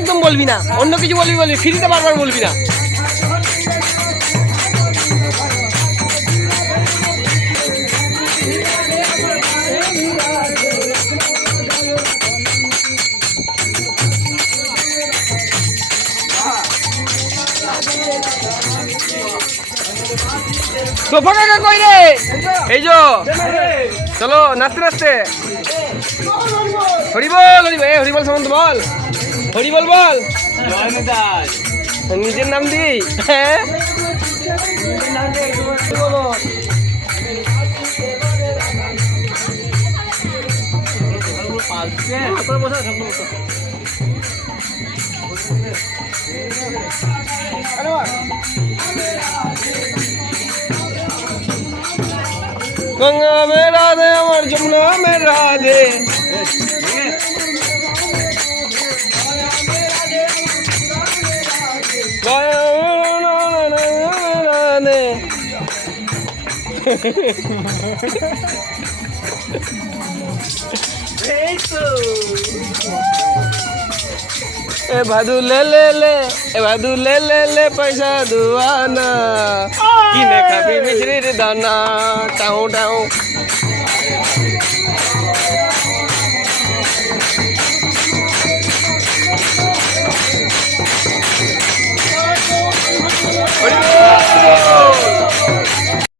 একদম বলবি না, অন্য কিছু বলবি ফ্রিতে বারবার বলবি না। সোফা কাকা কই রে? এই যো, চলো নাচতে নাচতে। হরিবল হরিবল, এ হরিবল সম্বন্ধ বল, হরিবল বল। নিজের নাম দি। হ্যাঁ गंगा में राधे अमर जमुना में राधे, ए भादू ले ले ले, ए भादू ले ले ले पैसा दुआना, किने खाबी मिश्री दाना, टाऊ टाऊ।